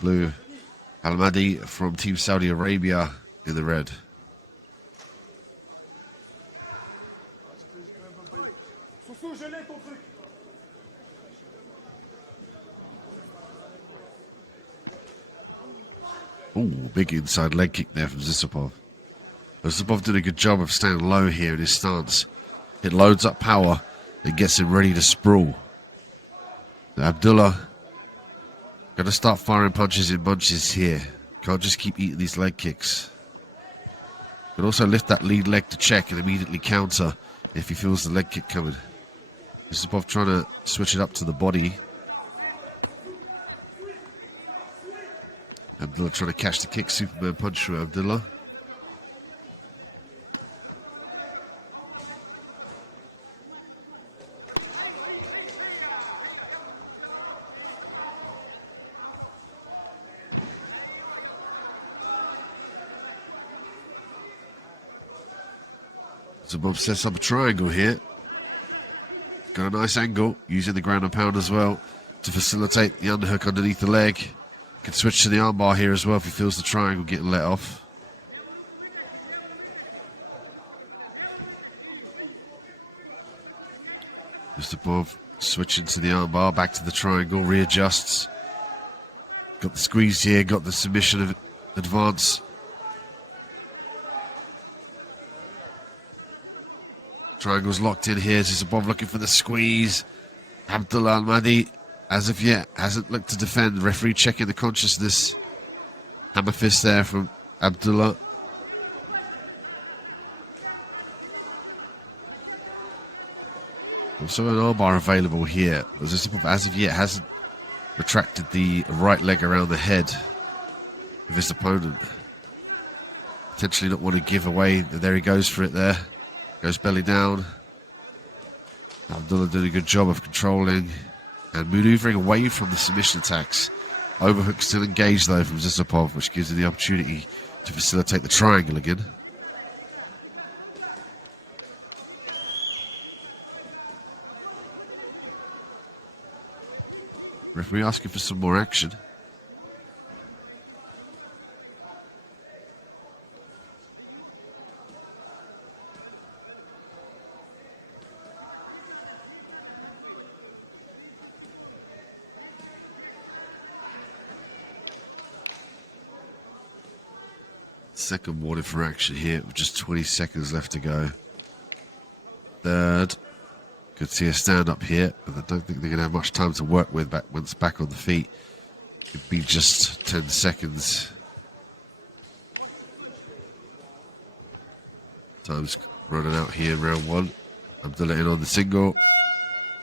blue. Alahmadi from Team Saudi Arabia in the red. Ooh, big inside leg kick there from Zhussupov. Zhussupov did a good job of staying low here in his stance. It loads up power and gets him ready to sprawl. Abdullah got to start firing punches in bunches here. Can't just keep eating these leg kicks. Can also lift that lead leg to check and immediately counter if he feels the leg kick coming. Zhussupov trying to switch it up to the body. Abdullah trying to catch the kick. Superman punch from Abdullah. Zhussupov sets up a triangle here. Got a nice angle, using the ground and pound as well to facilitate the underhook underneath the leg. Can switch to the armbar here as well if he feels the triangle getting let off. Zhussupov switching to the armbar, back to the triangle, readjusts. Got the squeeze here, got the submission of advance. Triangle's locked in here. Zhussupov looking for the squeeze. Abdullah Alahmadi, as of yet, hasn't looked to defend. Referee checking the consciousness. Hammer fist there from Abdullah. Also an armbar available here. Zhussupov, as of yet, hasn't retracted the right leg around the head of his opponent. Potentially not want to give away. There he goes for it there. Goes belly down. Abdullah did a good job of controlling and maneuvering away from the submission attacks. Overhook still engaged though from Zhussupov, which gives him the opportunity to facilitate the triangle again. Referee asking for some more action. Second warning for action here with just 20 seconds left to go. Third. Could see a stand up here, but I don't think they're going to have much time to work with once back on the feet. Could be just 10 seconds. Time's running out here in round one. Abdullah in on the single.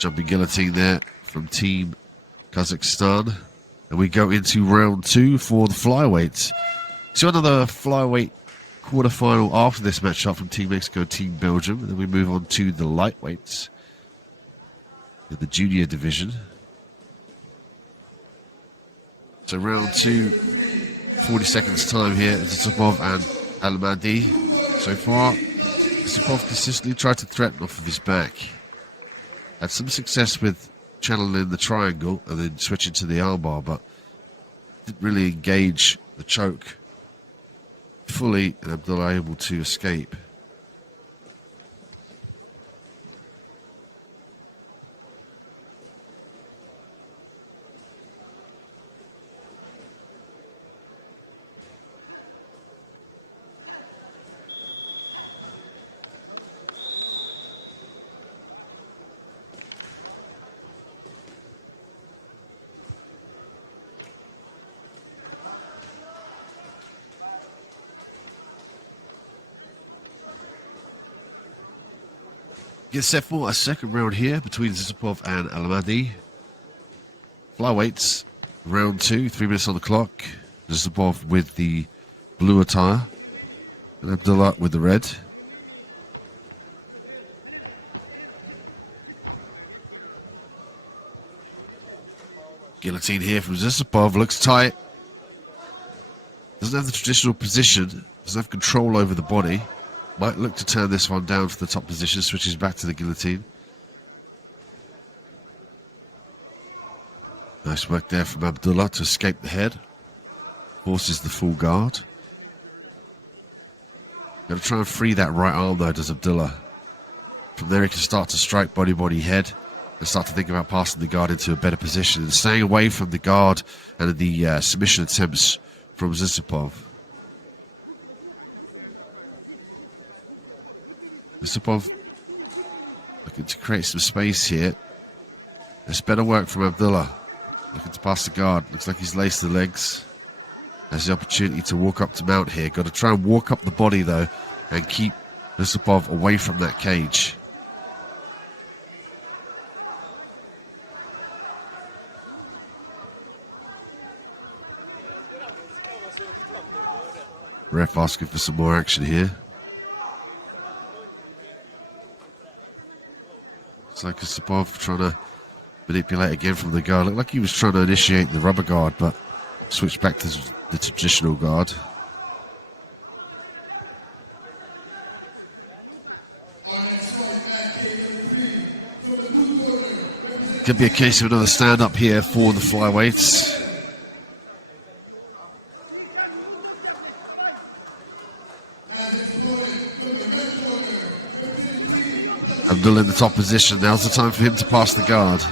Jumping guillotine there from Team Kazakhstan. And we go into round two for the flyweights. So another flyweight quarterfinal after this matchup from Team Mexico and Team Belgium. And then we move on to the lightweights in the junior division. So round two, 40 seconds time here. Zhussupov and Alahmadi. So far, Zhussupov consistently tried to threaten off of his back. Had some success with channeling the triangle and then switching to the armbar, but didn't really engage the choke fully, and Abdullah able to escape. Gets set for a second round here between Zhussupov and Alahmadi. Flyweights, round two, 3 minutes on the clock. Zhussupov with the blue attire and Abdullah with the red. Guillotine here from Zhussupov, looks tight. Doesn't have the traditional position, doesn't have control over the body. Might look to turn this one down for the top position, switches back to the guillotine. Nice work there from Abdullah to escape the head. Forces the full guard. Got to try and free that right arm though, does Abdullah. From there he can start to strike body, head, and start to think about passing the guard into a better position and staying away from the guard and the submission attempts from Zhussupov. Zhussupov looking to create some space here. There's better work from Abdullah. Looking to pass the guard. Looks like he's laced the legs. Has the opportunity to walk up to mount here. Got to try and walk up the body though and keep Zhussupov away from that cage. Ref asking for some more action here. It's like Zhussupov trying to manipulate again from the guard. Looked like he was trying to initiate the rubber guard, but switched back to the traditional guard. Could be a case of another stand up here for the flyweights. Abdullah in the top position. Now's the time for him to pass the guard.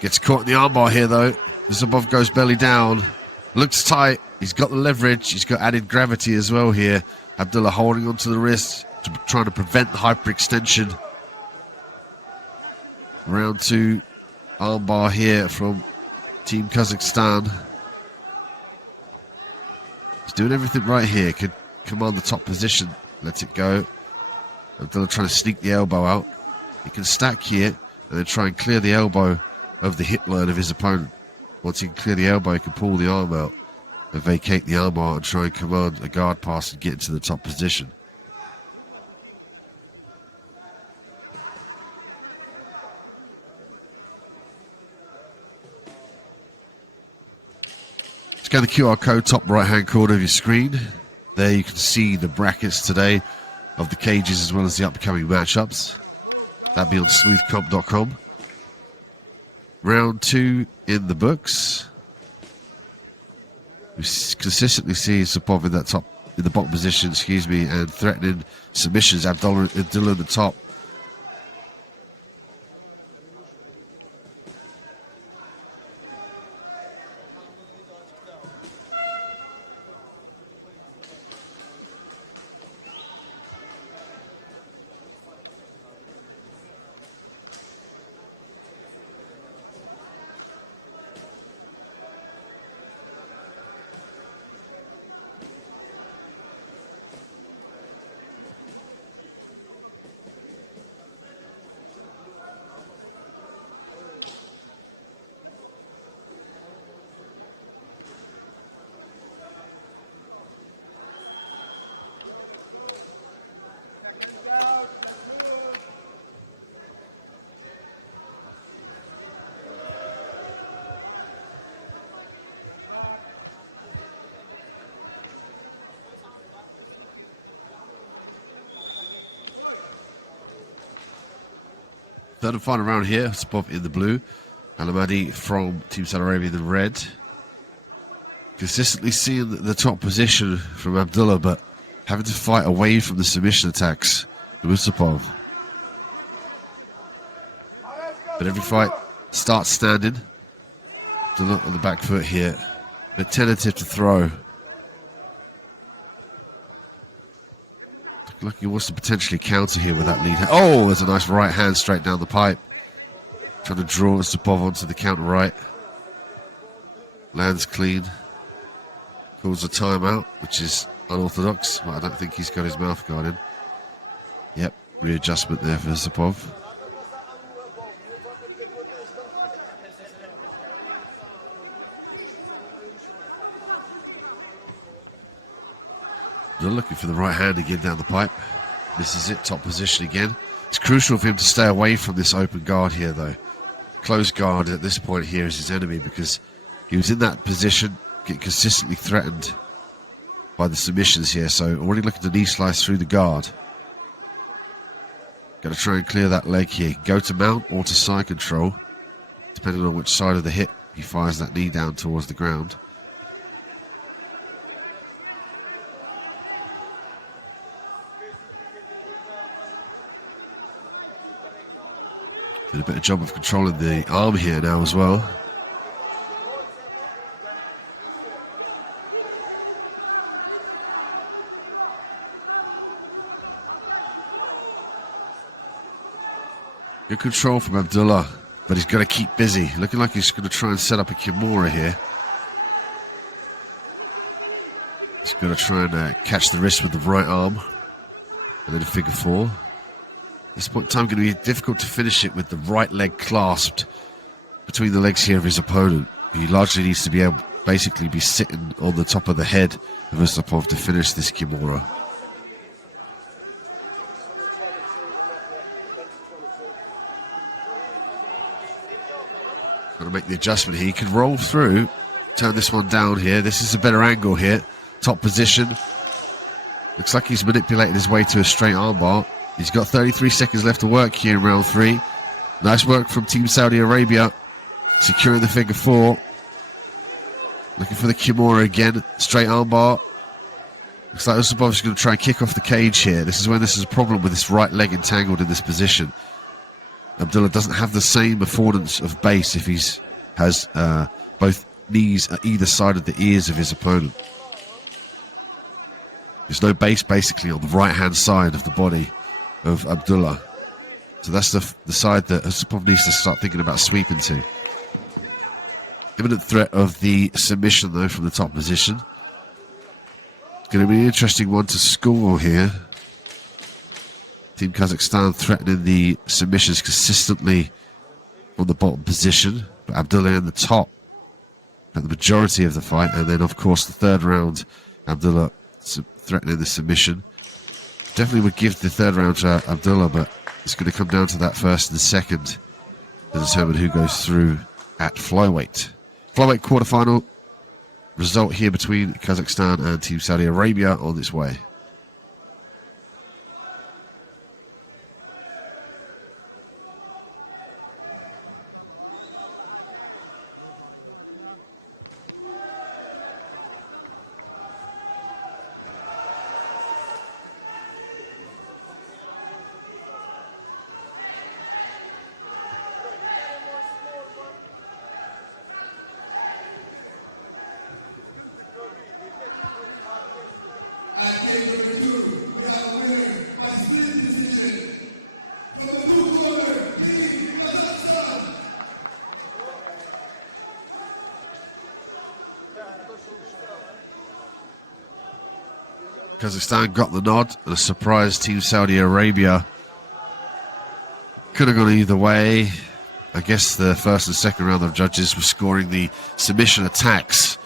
Gets caught in the armbar here though. Zhussupov goes belly down. Looks tight. He's got the leverage. He's got added gravity as well here. Abdullah holding onto the wrist, trying to prevent the hyperextension. Round 2 armbar here from Team Kazakhstan. He's doing everything right here. Could command the top position. Lets it go. Abdullah trying to sneak the elbow out. He can stack here and then try and clear the elbow of the hip line of his opponent. Once he can clear the elbow, he can pull the arm out and vacate the arm out and try and command a guard pass and get into the top position. Scan the QR code top right hand corner of your screen. There you can see the brackets today of the cages as well as the upcoming matchups. That'll be on smoothcomp.com. Round 2 in the books. We consistently see Zhussupov in the bottom position, and threatening submissions. Abdullah in the top. Third and final round here. Zhussupov in the blue. Alahmadi from Team Saudi Arabia in the red. Consistently seeing the top position from Abdullah, but having to fight away from the submission attacks of Zhussupov. But every fight starts standing. Abdullah on the back foot here. A bit tentative to throw. Like he wants to potentially counter here with that lead. Oh, there's a nice right hand straight down the pipe. Trying to draw Zhussupov onto the counter right. Lands clean. Calls a timeout, which is unorthodox, but I don't think he's got his mouth guard in. Yep, readjustment there for Zhussupov. They're looking for the right hand again down the pipe. This is it, top position again. It's crucial for him to stay away from this open guard here, though. Closed guard at this point here is his enemy because he was in that position, getting consistently threatened by the submissions here. So already looking to knee slice through the guard. Got to try and clear that leg here. Go to mount or to side control, depending on which side of the hip he fires that knee down towards the ground. Did a better job of controlling the arm here now as well. Good control from Abdullah, but he's got to keep busy. Looking like he's going to try and set up a Kimura here. He's got to try and catch the wrist with the right arm. And then a figure four. At this point in time, going to be difficult to finish it with the right leg clasped between the legs here of his opponent. He largely needs to be able, basically be sitting on the top of the head of Zhussupov to finish this Kimura. Got to make the adjustment here. He can roll through, turn this one down here. This is a better angle here. Top position. Looks like he's manipulated his way to a straight armbar. He's got 33 seconds left to work here in round 3. Nice work from Team Saudi Arabia. Securing the figure 4. Looking for the Kimura again. Straight armbar. Looks like Zhussupov is going to try and kick off the cage here. This is when this is a problem with this right leg entangled in this position. Abdullah doesn't have the same affordance of base if he has both knees at either side of the ears of his opponent. There's no base basically on the right-hand side of the body of Abdullah. So that's the side that Zhussupov needs to start thinking about sweeping to. Imminent threat of the submission though from the top position. Going to be an interesting one to score here. Team Kazakhstan threatening the submissions consistently on the bottom position, but Abdullah in the top at the majority of the fight, and then of course the third round, Abdullah threatening the submission. Definitely would give the third round to Abdullah, but it's going to come down to that first and second to determine who goes through at flyweight. Flyweight quarterfinal result here between Kazakhstan and Team Saudi Arabia on its way. Kazakhstan got the nod, and a surprise Team Saudi Arabia. Could have gone either way. I guess the first and second round of judges were scoring the submission attacks